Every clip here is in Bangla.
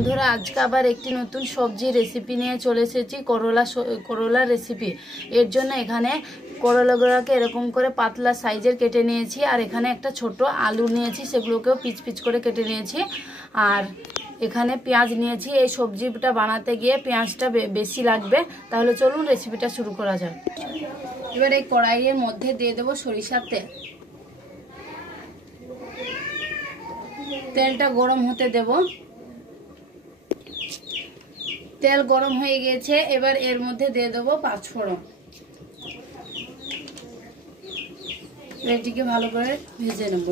বন্ধুরা আজকে আবার একটি নতুন সবজি রেসিপি নিয়ে চলে এসেছি করলা রেসিপি। এর জন্য এখানে করলাগুলোকে এরকম করে পাতলা সাইজের কেটে নিয়েছি, আর এখানে একটা ছোট আলু নিয়েছি, সেগুলোকেও পিচ পিচ করে কেটে নিয়েছি। আর এখানে পেঁয়াজ নিয়েছি। এই সবজিটা বানাতে গিয়ে পেঁয়াজটা বেশি লাগবে। তাহলে চলুন রেসিপিটা শুরু করা যাক। এবার এই কড়াইয়ের মধ্যে দিয়ে দেবো সরিষার তেল। তেলটা গরম হতে দেব। তেল গরম হয়ে গেছে, এবার এর মধ্যে দিয়ে দেবো পাঁচফোড়ন। এটিকে ভালো করে ভেজে নেব।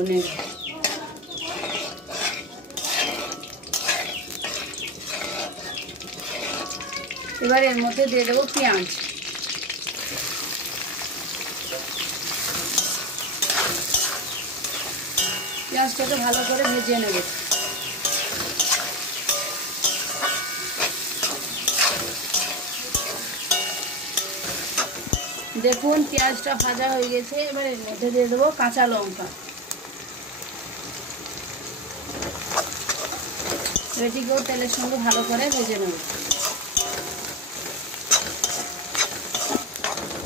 এবার এর মধ্যে দিয়ে দেবো পেঁয়াজ। পেঁয়াজটাকে ভালো করে ভেজে নেব। দেখুন পেঁয়াজটা ভাজা হয়ে গেছে। এবার এর মধ্যে দিয়ে দেবো কাঁচা লঙ্কা। এটিকেও তেলের সঙ্গে ভালো করে ভেজে নেব।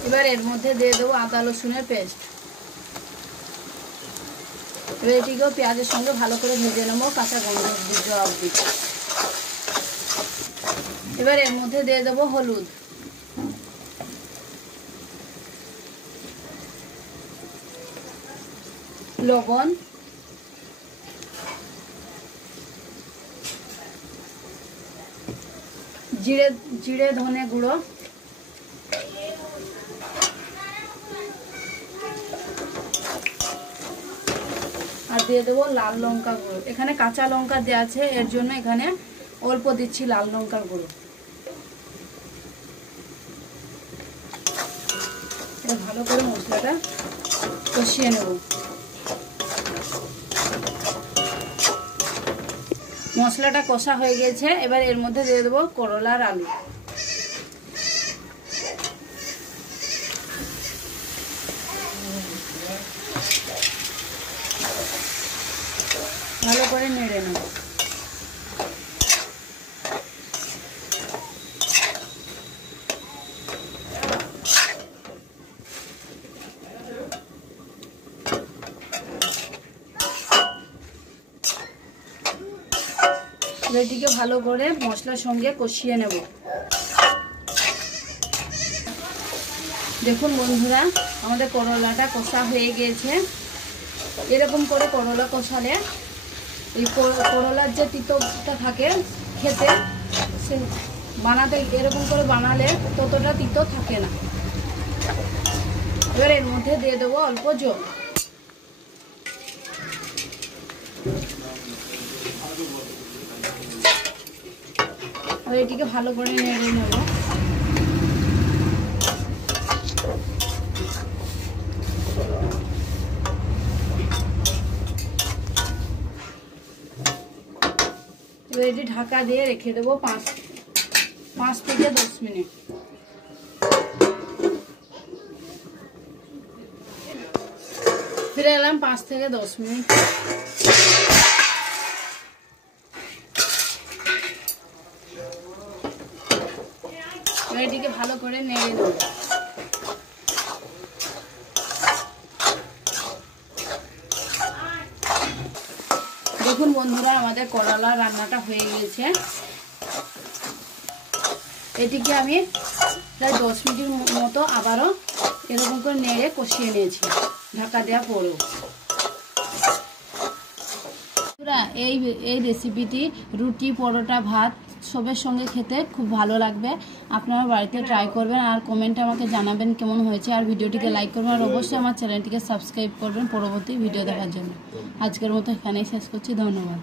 এবার এর মধ্যে দিয়ে দেবো আদা রসুনের পেস্ট। এবার এটিকেও পেঁয়াজের সঙ্গে ভালো করে ভেজে নেবো কাঁচা গন্ধ যাওয়া অবধি। এবার এর মধ্যে দিয়ে দেবো হলুদ, লবণ, জিরে ধনে গুঁড়ো, আর দিয়ে দেবো লাল লঙ্কা গুঁড়ো। এখানে কাঁচা লঙ্কা দেওয়া আছে, এর জন্য এখানে অল্প দিচ্ছি লাল লঙ্কার গুঁড়ো। ভালো করে মশলাটা কষিয়ে নেব। মশলাটা কষা হয়ে গেছে, এবার এর মধ্যে দিয়ে দেবো করলার আলু। ভালো করে নেড়ে নেব। এটিকে ভালো করে মশলার সঙ্গে কষিয়ে নেব। দেখুন বন্ধুরা, আমাদের করলাটা কষা হয়ে গিয়েছে। এরকম করে করলা কষালে এই করলার যে তিতটা থাকে খেতে, সে বানাতে এরকম করে বানালে ততটা তিতো থাকে না। এবার এর মধ্যে দিয়ে দেবো অল্প জল। আর এটিকে ভালো করে নেড়ে নেব। এবার এটি ঢাকা দিয়ে রেখে দেবো 5 থেকে 10 মিনিট। ফিরে এলাম 5 থেকে 10 মিনিট। এটিকে ভালো করে নেড়ে নেব। দেখুন বন্ধুরা, আমাদের করলা রান্নাটা হয়ে গেছে। এটিকে আমি প্রায় 10 মিনিটের মতো আবারও এরকম করে নেড়ে কষিয়ে নিয়েছি ঢাকা দেওয়া পরেও। এই রেসিপিটি রুটি, পরোটা, ভাত সবের সঙ্গে খেতে খুব ভালো লাগবে। আপনারা বাড়িতে ট্রাই করবেন আর কমেন্টে আমাকে জানাবেন কেমন হয়েছে। আর ভিডিওটিকে লাইক করবেন, আর অবশ্যই আমার চ্যানেলটিকে সাবস্ক্রাইব করবেন পরবর্তী ভিডিও দেখার জন্য। আজকের মতো এখানেই শেষ করছি। ধন্যবাদ।